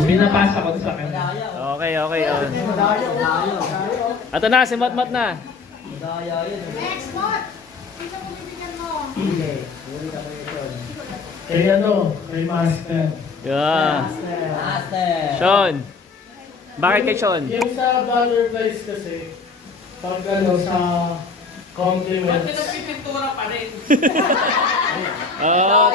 Pinapasa ko sa akin. Okay, okay. Ito na, si Mot-Mot na. Next month. Sino mo bibigyan mo? Kay kay Master. Yeah. Sean. Bakit kay Sean? Yung sa butterflies kasi, pag sa compliment. Pintura pa rin. Oh,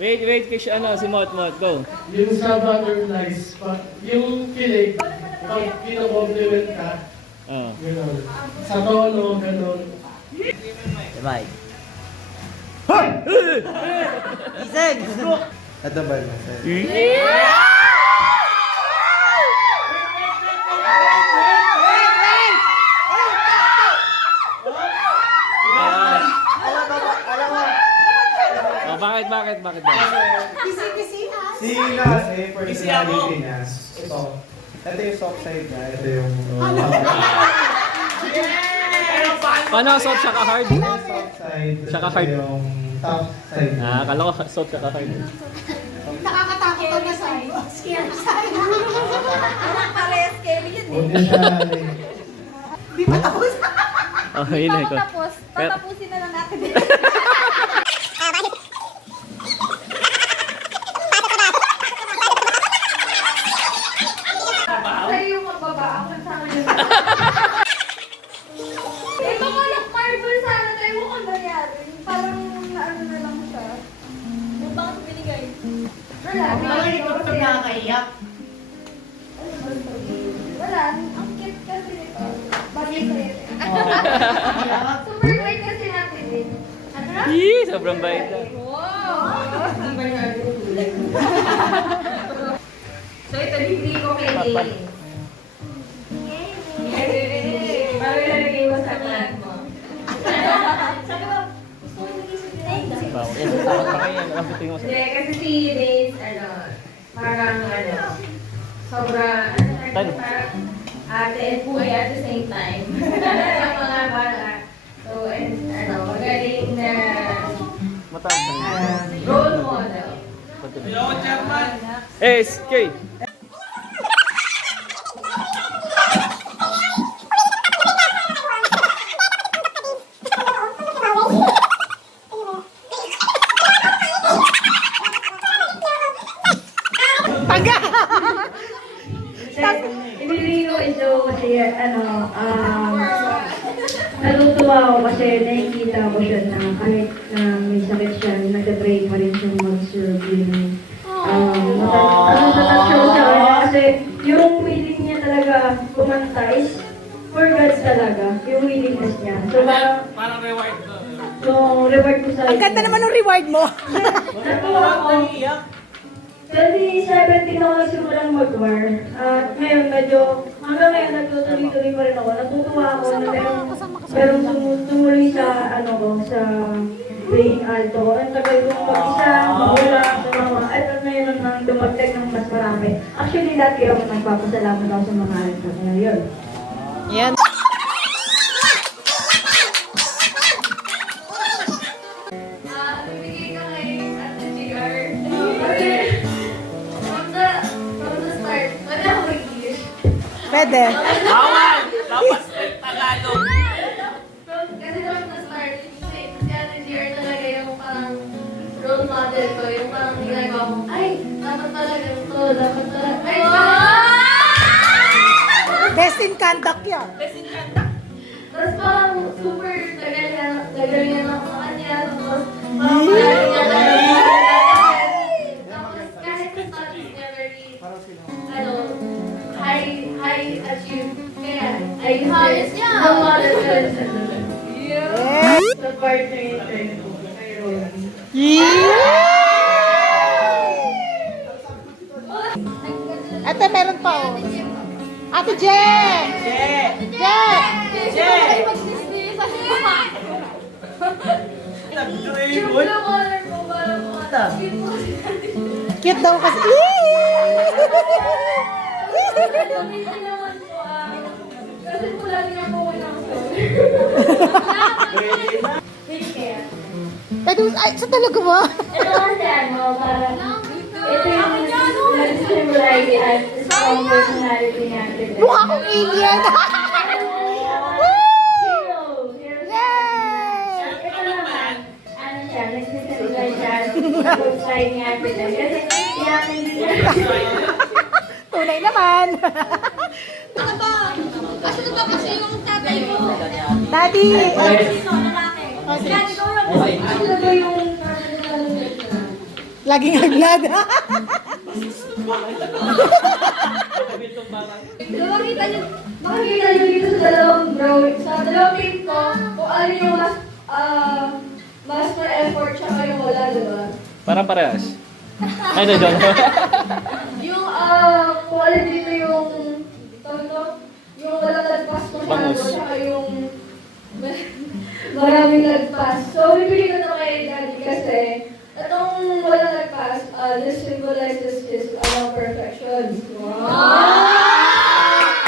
wait, kay Sean, si Mot-Mot, go. Yung sa butterflies, yung kilig, pag kino-compliment ka, Oh. gano'n. Sa tono, gano'n. Bye. Iseg! Ito ba na? Oh, bakit ba? Kisi-kisi ha? Si kasi personality niya. Ito yung soft side niya. Ito yung... Paano soft tsaka hard? soft side. Tsaka hard. Ito yung tough side. Akala ko soft tsaka hard. Nakakatakot to na sa scare side. Parehas scary yun Huwag niya siya Di pa tapos. Oh, yun na ito. Tapos, tatapusin na lang natin. Sa'yo yung magbaba, ako sa akin. Eh, baka marble sana tayo mo kung nangyari. Parang naano na lang siya. Bakit binigay? Wala. nakakaiyak. Wala. Ang cute kasi nito. Bagay sa'yo. Super bait kasi natin din. Ano na? Sobrang bait na. Wow! So ito, bibili ko kay Dane. Bago ilalagay mo sa plan mo. Sabi mo, gusto mo maging sa Dane? Takot pa kayo. Ang puting mo sa... Hindi, kasi si Dane, parang sobra, parang ate and puy at the same time. Sa mga bata. So, magaling na role model. Yo, chairman. SK! Ibibigay ko ito kasi, natutuwa ako kasi nakikita ko siya na kahit na may sakit siya, nag-try pa rin siyang mag-serve yun. Natatouch ako sa kanya kasi yung willing niya talaga kumanta is for God talaga, yung willingness niya. So Parang reward ko. yung reward ko sa Ang ganda naman ng reward mo. natuwa ako. Kasi 17 ako nagsimulang mag-war. At ngayon medyo, hanggang ngayon nagtutuloy-tuloy pa rin ako. Natutuwa ako na merong tumuloy sa, sa playing alto. Ang tagal kong mag-isa, magulang, tumawa. At ngayon nang dumagdag ng mas marami. Actually, dati ako nagpapasalamat ako sa mga alto. Ngayon. Yan. Bibigay ka kay Ate GR. Kasi, from the start, wala ako mag-English. Pwede. Bawal! Dapat Tagalog. Kasi from the start, si Ate GR talaga yung parang role model ko. Yung parang ginagawa ko, ay, dapat talaga ito, dapat talaga. Ay, Best in conduct yan. tapos parang super tagal niya ng mga kanya. Tapos parang palagi niya tapos kahit sa studies niya very, high achieve. Kaya, ay highest niya. Role model ko rin siya. Yes. Sa part na ito, kay Roland. Ate, meron pa oh. Ate Jen! Jen! Cute daw kasi. Kasi pula niya po ng Pwede mo, ay, sa talaga ba? Ito kasi parang, ito yung strong personality ni Ate Beth. Mukha akong alien. Yay! Ito naman, ano siya, nagsisilay siya sa good side ni Ate Beth. Kasi tinakin din niya. Tunay naman. Ano ba? Kasunod ba kasi yung tatay mo? Daddy. Sino? Lalaki? Yan, ikaw lang. Ano ba yung Laging haglad. Makikita niyo. makikita niyo dito sa dalawang drawing, sa dalawang pic ko, kung ano yung mas for effort tsaka yung wala, diba? Parang parehas. Ay, no, John. Yung quality dito yung yung walang lagpas masyado, Bangus. tsaka yung maraming lagpas. So, bibigay ko na kay Daddy kasi itong walang lagpas, this symbolizes his perfection.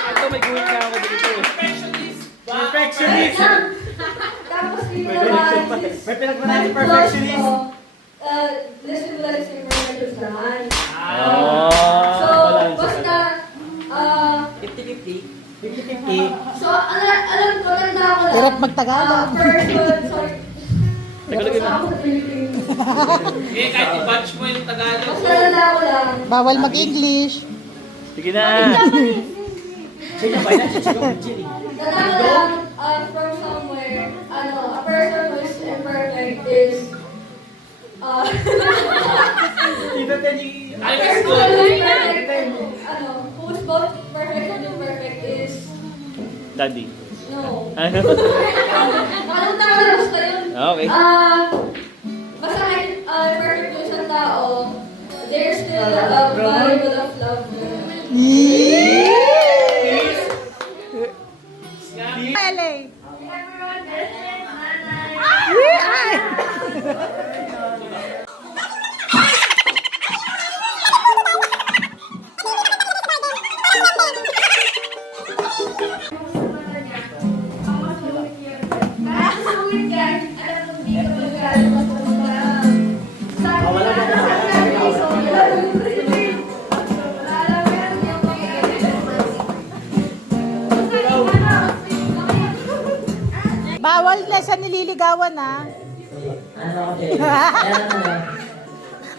Ito, may guhit na ako dito. Perfectionist! Tapos dito naman, May pinagmanahan si perfectionist. this symbolizes yung perfections naman. So, Balance. basta, 50-50. so, alam ko, nanda ko lang. Hirap magtagalog. Person, sorry. Tagalogin na. Ako sa Philippines. Eh, kahit i-batch mo yung Tagalog. Basta nanda ko lang. Bawal mag-English. Sige na. Nanda ko lang, from somewhere, a person who is imperfect is, Dito tani. Ay, a let's person go. who is perfect, who's both perfect and imperfect is, Daddy. no. Ano? Anong tao na gusto yun? Okay. Basta kahit perfect yung isang tao, there's still a valuable of love. LA. Everyone, best friend, nanay. Ay! Bawal na siya nililigawan, ha? Ano kasi, meron ano,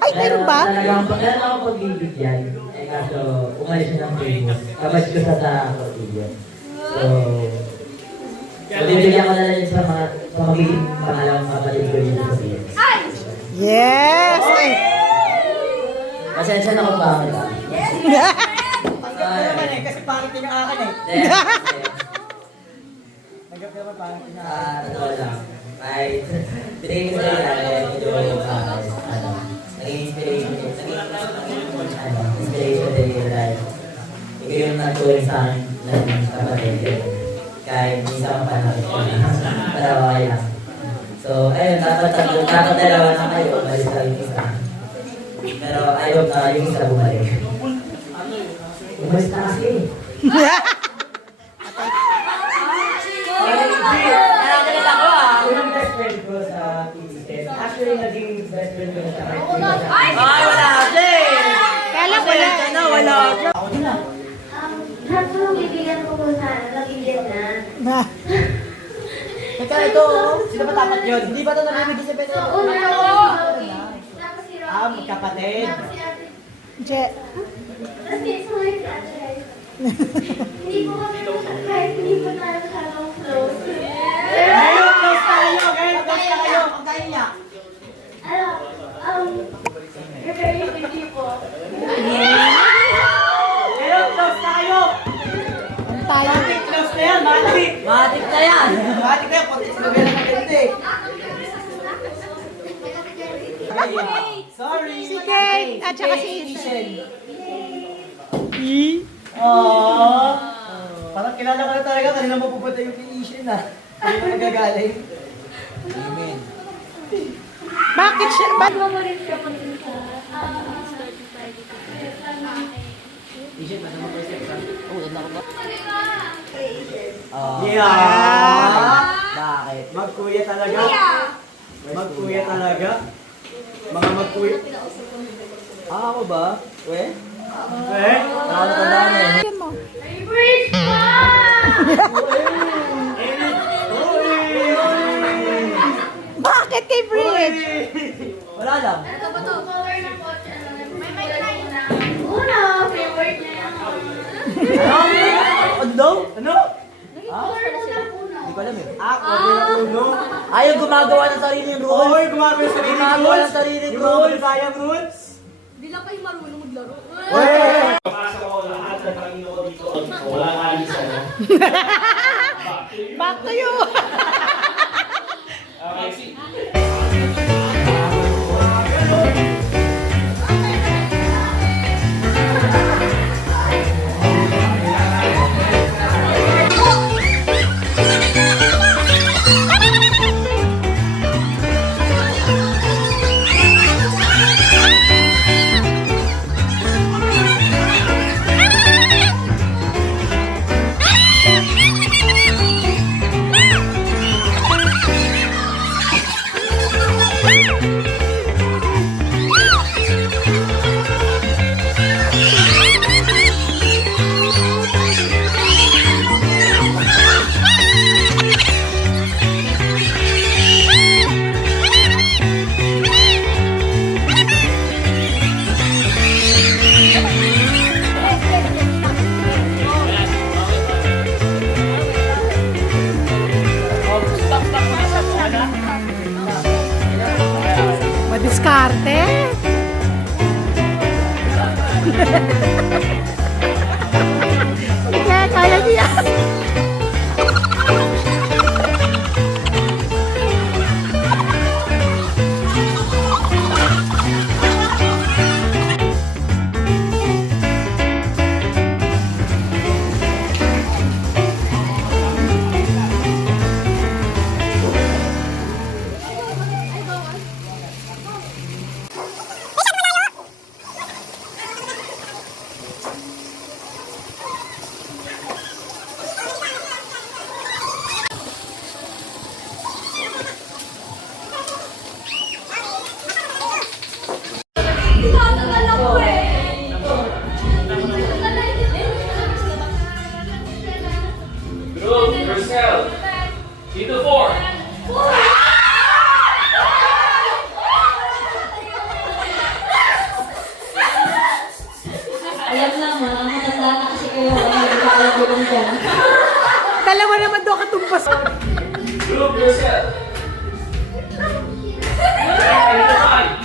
Ay, meron ba? Meron ako pagbibigyan. Eh kaso, umalis siya ng famous. Kapag ko sa video. So, bibigyan ko na lang yun sa magiging pangalawang kapatid ko dito sa PS. Yes! Ay. Pasensya na kung bakit. Kasi pangit yung akin eh. Nagap naman pangit yung akin. Totoo lang. Kahit, pinigay ko sa iyo medyo, naging inspiration sa iyo dahil ikaw yung nagturing sa akin ng kapatid. Kahit minsan pa nakikita. Pero okay lang. So, ayun, dapat dalawa na kayo. Umalis lang yung isa. Pero ayaw na yung isa bumalik. Umalis na kasi. Unang best friend ko sa PCS. Actually, naging best friend ko na sa kahit Ay, wala kasi! Kala ko na. Wala. Lahat ng bibigyan ko po sana, nabigyan na. Teka, ito, sino ba dapat yun? Hindi ba ito nabibigyan sa pwede? Una ako si Zoe, tapos si Rocky, Magkapatid. tapos si Ate. Je. Tapos si Zoe, si Ate Rice. Hindi po kami, kahit hindi po tayo masyadong close. Ngayon, close tayo! Ngayon, close tayo! Ang tayo niya. Very hindi po. Ngayon, close tayo! Ang tayo. Matik, close na yan! Matik! Matik na yan! Matik na yan! Pati sa lugar na maganda eh. Sorry! Si Kate at saka si Asian. Aww! Parang kilala ka na talaga. Kanina mapupunta yung Asian ah. Hindi na magagaling. Amen. Bakit siya? Ba't Ba't mo rin ka po dun sa Yeah! Bakit? Magkuya talaga? Magkuya talaga? Mga magkuya? Ako ba? We? Nakakatandaan eh. Favorite pa! Bakit kay Bridge? Wala lang. Ito ba ito? Power ng kotse. May try na. Una, favorite niya yan. Ano daw? Ano? Power mo na una. Hindi ko alam eh. Ayaw gumagawa ng sariling rules. Oo, gumagawa ng sariling rules. Gumagawa ng sariling rules. Sayang rules. Di lang kayo marunong maglaro. Back to you. Madiskarte. Kaya kaya niya. Tinatagal ako eh. Group yourself. Dito 4. Alam lang mo, matanda na kasi kayo. Ay, hindi dyan. Dalawa naman daw katumbas. Group yourself. Dito 5.